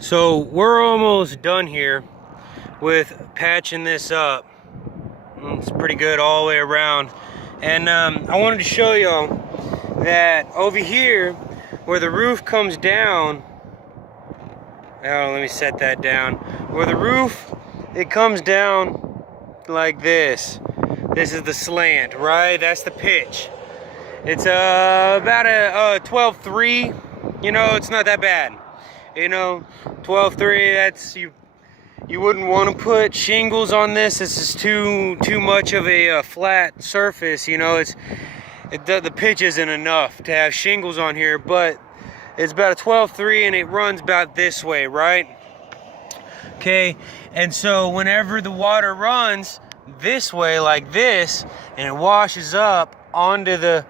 So we're almost done here with patching this up. It's pretty good all the way around. And I wanted to show y'all that over here where the roof comes down, oh, let me set that down. Where the roof, it comes down like this. This is the slant, right? That's the pitch. It's about a 12.3. You know, it's not that bad. You know, 12.3, that's, you wouldn't want to put shingles on this. This is too much of a flat surface. You know, the pitch isn't enough to have shingles on here, but it's about a 12.3 and it runs about this way, right? Okay, and so whenever the water runs this way like this and it washes up onto the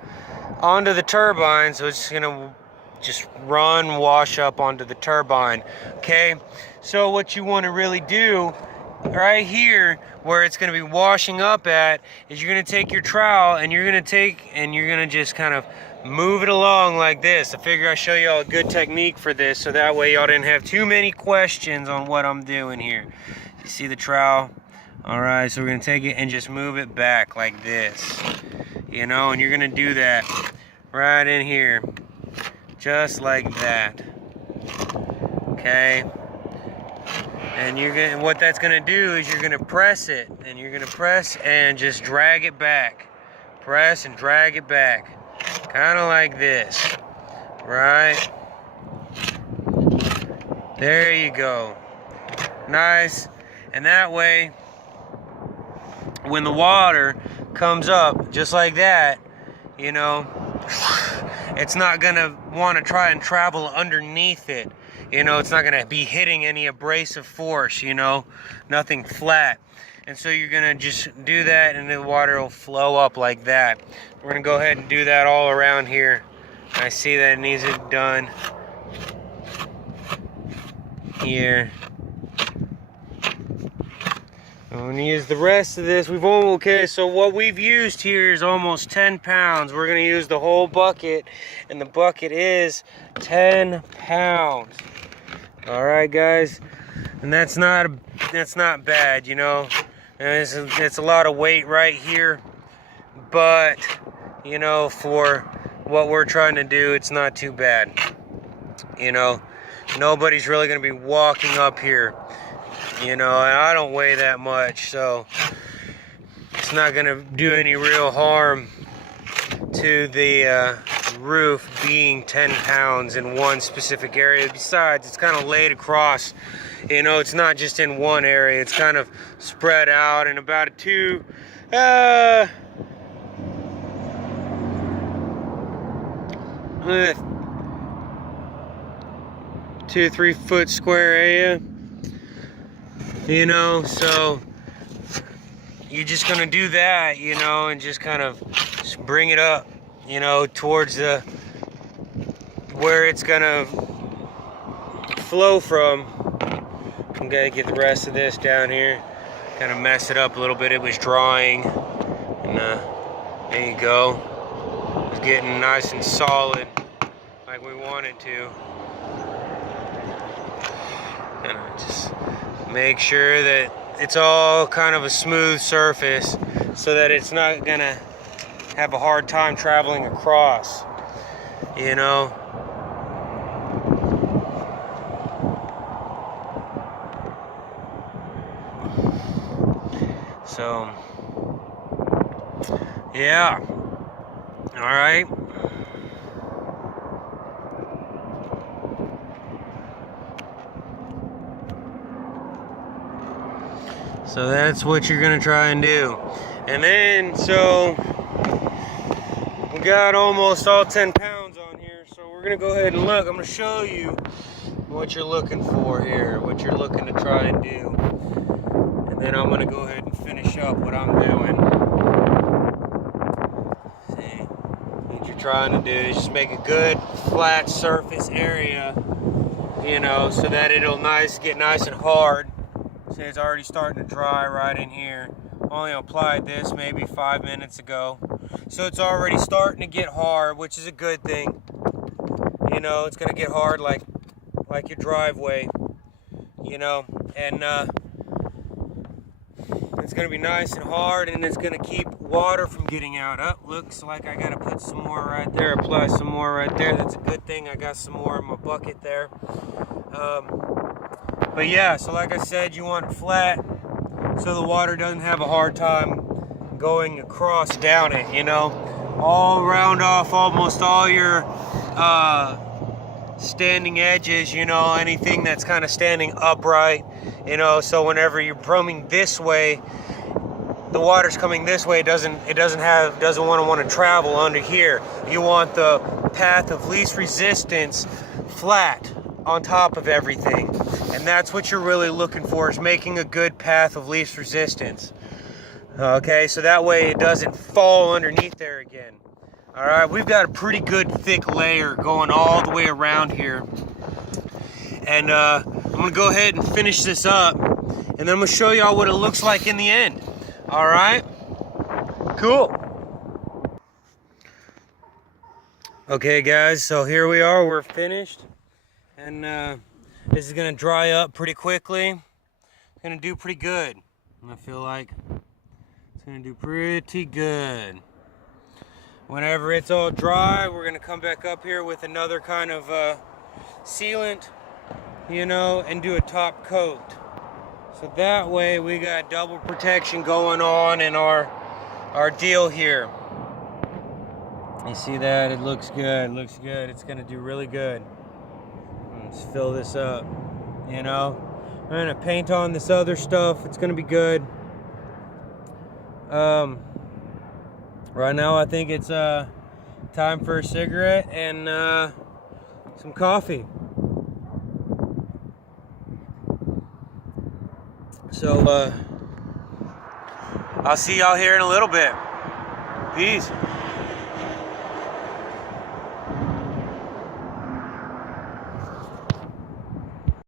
turbine, so it's gonna just wash up onto the turbine. Okay, so what you want to really do right here where it's going to be washing up at is you're going to take your trowel and you're going to just kind of move it along like this. I figure I'll show y'all a good technique for this so that way y'all didn't have too many questions on what I'm doing here. You see the trowel? Alright, so we're going to take it and just move it back like this, you know, and you're going to do that right in here just like that. Okay, and what that's gonna do is you're gonna press it, and you're gonna press and just drag it back. Press and drag it back, kind of like this, right? There you go. Nice. And that way, when the water comes up just like that, you know, it's not gonna want to try and travel underneath it. You know, it's not gonna be hitting any abrasive force, you know, nothing flat. And so you're gonna just do that and the water will flow up like that. We're gonna go ahead and do that all around here. I see that it needs it done here. I'm gonna use the rest of this. Okay, so what we've used here is almost 10 pounds. We're gonna use the whole bucket, and the bucket is 10 pounds. All right, guys, and that's not bad, you know. And it's a lot of weight right here, but you know, for what we're trying to do, it's not too bad. You know, nobody's really gonna be walking up here. You know, and I don't weigh that much, so it's not gonna do any real harm to the roof being 10 pounds in one specific area. Besides, it's kind of laid across. You know, it's not just in one area. It's kind of spread out in about a 2 to 3 foot square area. You know, so you're just gonna do that, you know, and just kind of bring it up, you know, towards where it's gonna flow from. I'm gonna get the rest of this down here, kind of mess it up a little bit. It was drying, and there you go. It's getting nice and solid like we want it to. And I just make sure that it's all kind of a smooth surface so that it's not gonna have a hard time traveling across, you know. So, yeah, all right. So that's what you're gonna try and do. And then, so we got almost all 10 pounds on here. So we're gonna go ahead and look. I'm gonna show you what you're looking for here, what you're looking to try and do. And then I'm gonna go ahead and finish up what I'm doing. See, what you're trying to do is just make a good flat surface area, you know, so that it'll get nice and hard. See, it's already starting to dry right in here. Only applied this maybe 5 minutes ago. So it's already starting to get hard, which is a good thing. You know, it's gonna get hard like your driveway. you know, and it's gonna be nice and hard, and it's gonna keep water from getting out. Looks like I gotta put some more right there, apply some more right there. That's a good thing. I got some more in my bucket there. But yeah, so like I said, you want it flat so the water doesn't have a hard time going across down it, you know. All round off almost all your standing edges, you know, anything that's kind of standing upright, you know, so whenever you're brumming this way, the water's coming this way, it doesn't want to travel under here. You want the path of least resistance flat on top of everything, and that's what you're really looking for, is making a good path of least resistance. Okay, so that way it doesn't fall underneath there again. All right, we've got a pretty good thick layer going all the way around here, and I'm gonna go ahead and finish this up, and then I'm gonna show y'all what it looks like in the end. All right, cool. Okay guys, so here we are, we're finished, and this is gonna dry up pretty quickly. It's gonna do pretty good. I feel like it's gonna do pretty good. Whenever it's all dry, we're gonna come back up here with another kind of sealant, you know, and do a top coat. So that way we got double protection going on in our deal here. You see that? It looks good, looks good. It's gonna do really good. Let's fill this up, you know. I'm gonna paint on this other stuff. It's gonna be good. Right now I think it's time for a cigarette and some coffee. So I'll see y'all here in a little bit. Peace.